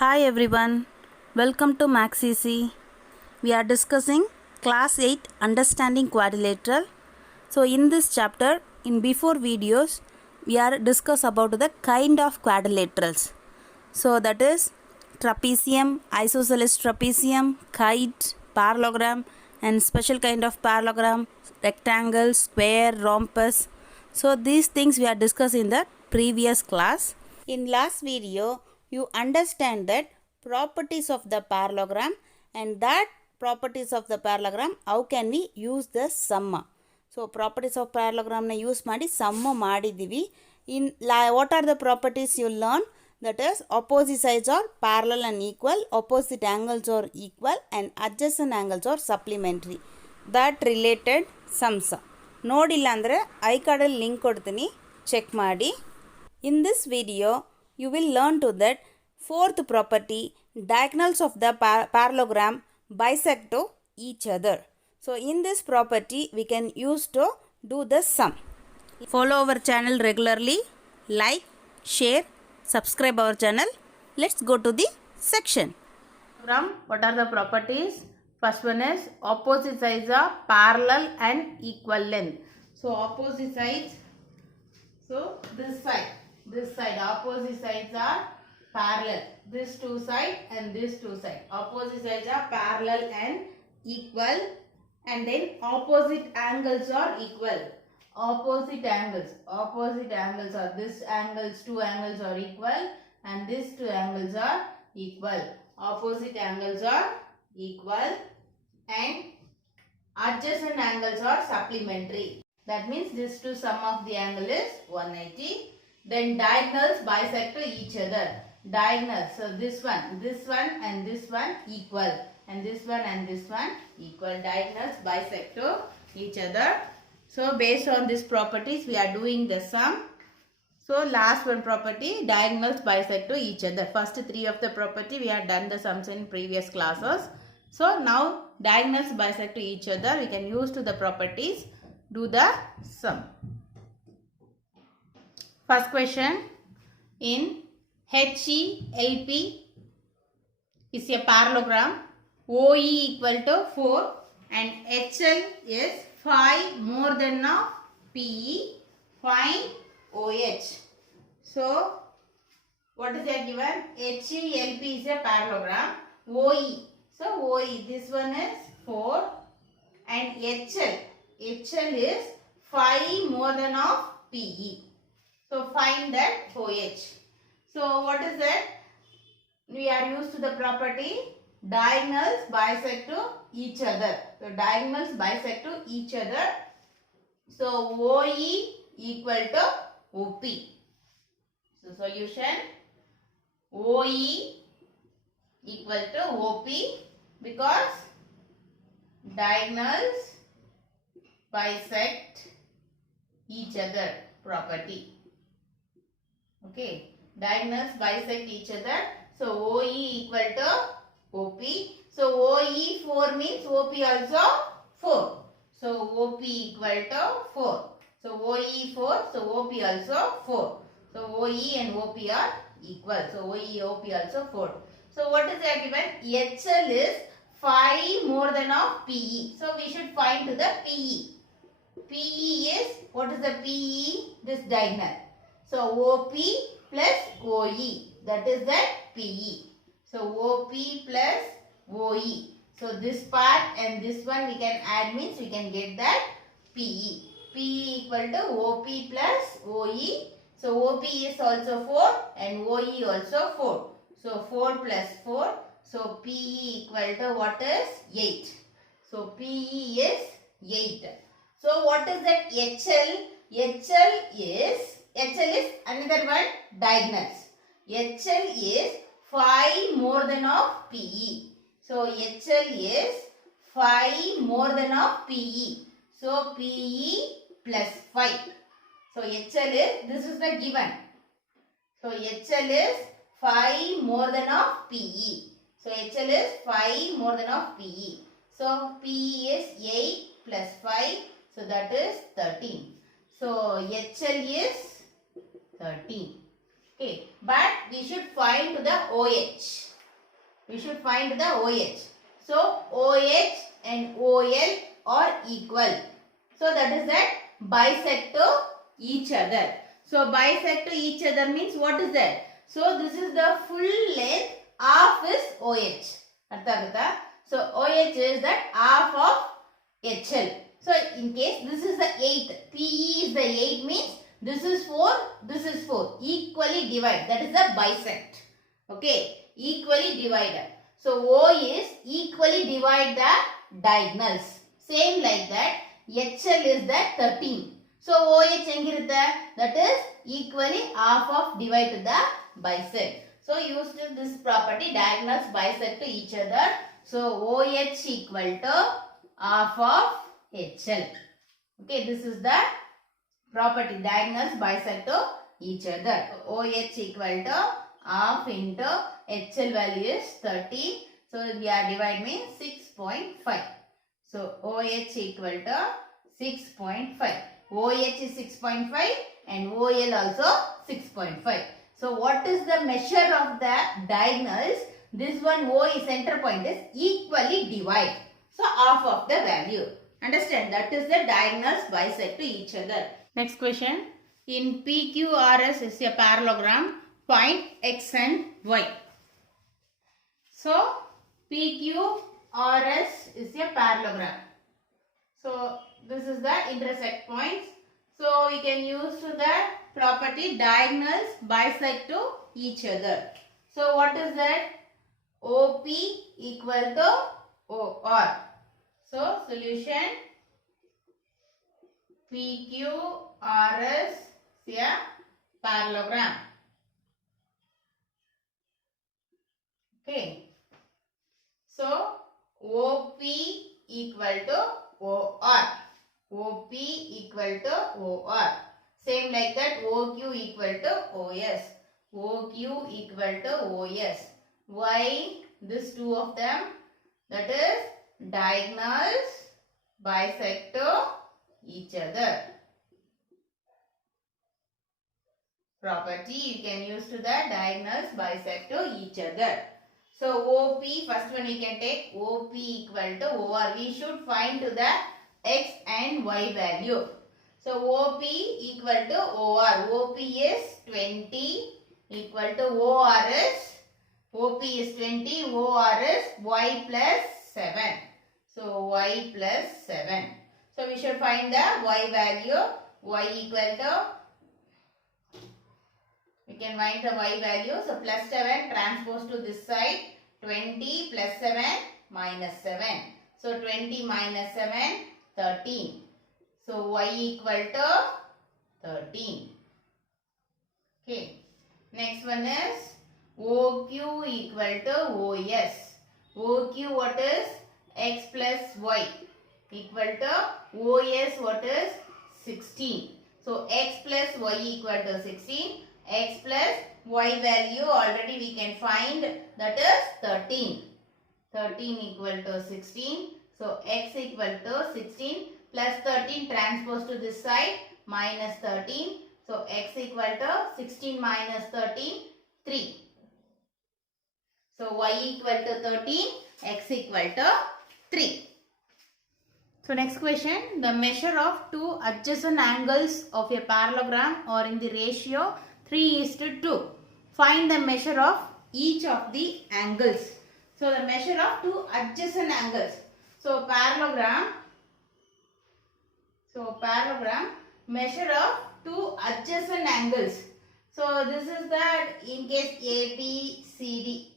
Hi everyone, welcome to MaxEC. We are discussing Class 8 Understanding Quadrilateral. So in this chapter, in before videos, we are discuss about the kind of quadrilaterals. So that is trapezium, isosceles trapezium, kite, parallelogram and special kind of parallelogram, rectangle, square, rhombus. So these things we are discussed in the previous class. In last video, you understand that properties of the parallelogram and that properties of the parallelogram, how can we use the sum. So properties of parallelogram na use ಮಾಡಿ sum ಮಾಡಿದ್ದೀವಿ. In what are the properties you learn? That is opposite sides are parallel and equal, opposite angles are equal and adjacent angles are supplementary. That related sums. ನೋಡಿಲ್ಲ ಅಂದರೆ I ಕಾರ್ಡಲ್ಲಿ link ಕೊಡ್ತೀನಿ, check ಮಾಡಿ. In this video, you will learn to that fourth property, diagonals of the parallelogram bisect to each other. So in this property, we can use to do the sum. Follow our channel regularly, like, share, subscribe our channel. Let's go to the section. From what are the properties? First one is opposite sides are parallel and equal length. So opposite sides, so this side opposite sides are parallel. This two side and this two side. Opposite sides are parallel and equal, and then opposite angles are equal. Opposite angles are this angles, two angles are equal, and these two angles are equal. Opposite angles are equal and adjacent angles are supplementary. That means this two sum of the angle is 180. Then diagonals bisect to each other. Diagonals, so this one and this one equal, and this one and this one equal. Diagonals bisect to each other. So based on these properties we are doing the sum. So last one property, diagonals bisect to each other. First three of the property we have done the sums in previous classes. So now diagonals bisect to each other, we can use to the properties, do the sum. First question, in HELP is a parallelogram, OE equal to 4 and HL is 5 more than of PE, find OH. So what is that given? HELP is a parallelogram, OE. So OE, this one is 4 and HL is 5 more than of PE. So find that OH. So what is that? We are used to the property diagonals bisect to each other. So diagonals bisect to each other. So OE equal to OP. So solution, OE equal to OP because diagonals bisect each other property. Okay, diagonals bisect each other. So OE equal to OP. So OE 4 means OP also 4. So OP equal to 4. So OE 4, so OP also 4. So OE and OP are equal. So OE OP also 4. So what is that given? HL is 5 more than of PE. So we should find to the PE. PE is, what is the PE? This diagonal. So OP plus OE, that is the PE. So OP plus OE. So this part and this one we can add, means we can get that PE. PE equal to OP plus OE. So OP is also 4 and OE also 4. So 4 plus 4. So PE equal to what is? 8. So PE is 8. So what is that HL? HL is another one, diagonals. HL is 5 more than of PE. So HL is 5 more than of PE. So PE plus 5. So HL is, this is the given. So HL is 5 more than of PE. So HL is 5 more than of PE. So PE is 8 plus 5. So that is 13. So HL is 13. Okay, but we should find the OH. We should find the OH. So OH and OL are equal. So that is that bisect to each other. So bisect to each other means what is that? So this is the full length half is OH. So OH is that half of HL. So in case this is the 8, PE is the 8 means this is 4, this is 4. Equally divide. That is the bisect. Okay. Equally divided. So O is equally divide the diagonals. Same like that. HL is the 13. So OH engirutha, that is equally half of divide to the bisect. So used this property, diagonals bisect to each other. So OH equal to half of HL. Okay, this is the property, diagonals bisect to each other. OH equal to half into HL value is 30. So we are divide means 6.5. So OH equal to 6.5. OH is 6.5 and OL also 6.5. So what is the measure of the diagonals? This one O is center point is equally divide. So half of the value. Understand? That is the diagonals bisect to each other. Next question. In PQRS is a parallelogram. Find X and Y. So PQRS is a parallelogram. So this is the intersect points. So we can use the property diagonals bisect to each other. So what is that? OP equal to OR. So solution, PQRS is a parallelogram. Okay. So OP equal to OR. OP equal to OR. Same like that, OQ equal to OS. OQ equal to OS. Why? This two of them, that is diagonals bisect to each other. Property you can use to the diagonals bisect to each other. So OP, first one we can take OP equal to OR. We should find to the X and Y value. So OP equal to OR. OP is 20 equal to OR is, OP is 20, OR is Y plus 7. So Y plus 7. So we should find the Y value. Y equal to, we can find the Y value. So plus 7 transpose to this side. 20 plus 7 minus 7. So 20 minus 7, 13. So Y equal to 13. Okay. Next one is OQ equal to OS. OQ what is? X plus Y equal to OS what is? 16. So X plus Y equal to 16. X plus Y value already we can find, that is 13. 13 equal to 16. So X equal to 16 plus 13 transpose to this side minus 13. So X equal to 16 minus 13, 3. So Y equal to 13, X equal to 3. So next question, the measure of two adjacent angles of a parallelogram are in the ratio 3:2. Find the measure of each of the angles. So the measure of two adjacent angles. So parallelogram, measure of two adjacent angles. So this is that in case ABCD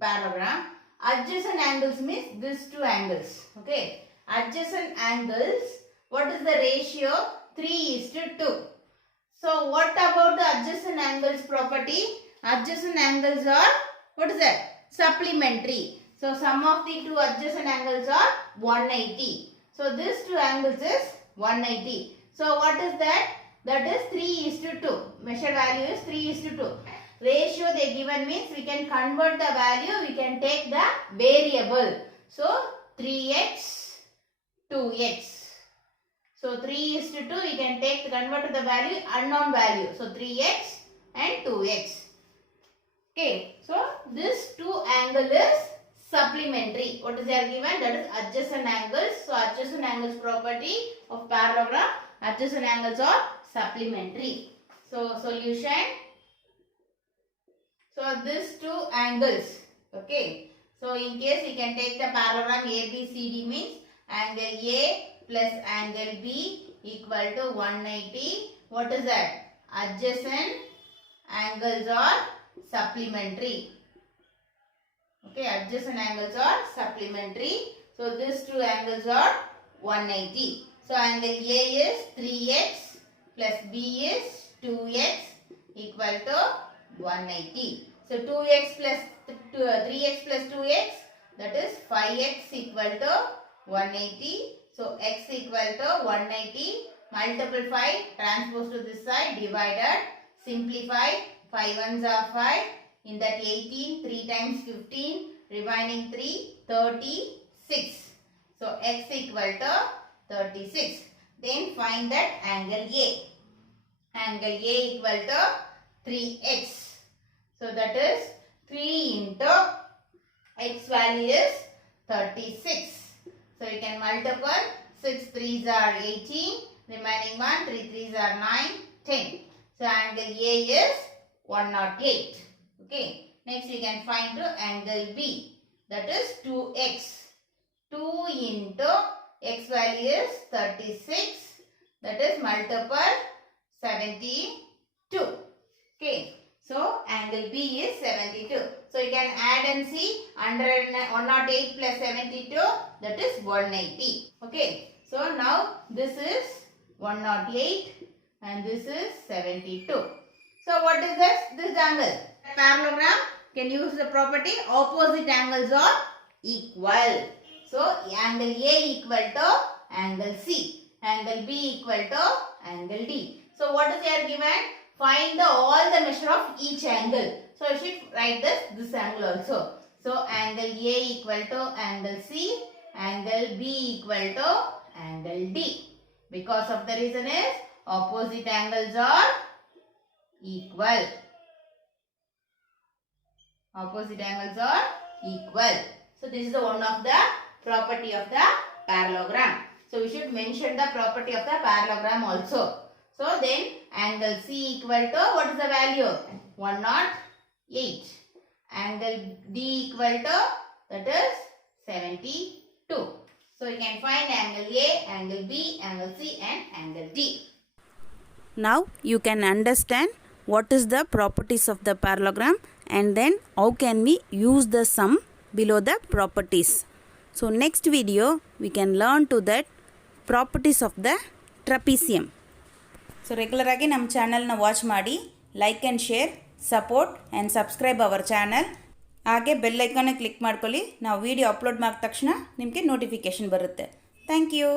parallelogram. Adjacent angles means these two angles. Okay. Adjacent angles, what is the ratio? 3:2. So what about the adjacent angles property? Adjacent angles are, what is that? Supplementary. So sum of the two adjacent angles are 180. So these two angles is 180. So what is that? That is 3:2. Measure value is 3:2. Ratio they given means we can convert the value, we can take the variable. So 3x, 2x. So 3:2 we can take, convert the value, unknown value. So 3x and 2x. Okay. So this two angle is supplementary. What is there given? That is adjacent angles. So adjacent angles property of parallelogram. Adjacent angles are supplementary. So solution. So these two angles. Okay. So in case we can take the parallelogram ABCD means angle A plus angle B equal to 180. What is that? Adjacent angles are supplementary. Okay, adjacent angles are supplementary. So these two angles are 180. So angle A is 3x plus B is 2x equal to 180. So 2x plus 3x plus 2x, that is 5x equal to 180. So x equal to 180. Multiple 5, transpose to this side, divided, simplify, 5 ones are 5. In that 18, 3 times 15, remaining 3, 36. So x equal to 36. Then find that angle A. Angle A equal to 3x. So that is 3 into x value is 36. So you can multiply 6 3s are 18, remaining 1, 3 3s are 9, 10. So angle A is 108. Okay. Next we can find the angle B. That is 2x. 2 into x value is 36. That is multiple 72. Okay. So angle B is 72. So you can add and see 108 plus 72, that is 180. Okay. So now this is 108 and this is 72. So what is this? This angle. Parallelogram can use the property opposite angles are equal. So angle A equal to angle C. Angle B equal to angle D. So what is here given? Find all the measure of each angle. So you should write this angle also. So angle A equal to angle C. Angle B equal to angle D. Because of the reason is opposite angles are equal. Opposite angles are equal. So this is the one of the property of the parallelogram. So we should mention the property of the parallelogram also. So then angle C equal to what is the value? 108. Angle D equal to that is 72. So you can find angle A, angle B, angle C and angle D. Now you can understand what is the properties of the parallelogram and then how can we use the sum below the properties. So next video we can learn to that properties of the trapezium. So regular ಆಗಿ ನಮ್ಮ channel ನ watch ಮಾಡಿ like and share support and subscribe our channel ಹಾಗೆ bell icon click ಮಾಡ್ಕೊಳ್ಳಿ ನಾವು video upload ಮಾಡಿದ ತಕ್ಷಣ ನಿಮಗೆ ನೋಟಿಫಿಕೇಶನ್ ಬರುತ್ತೆ ಥ್ಯಾಂಕ್ ಯು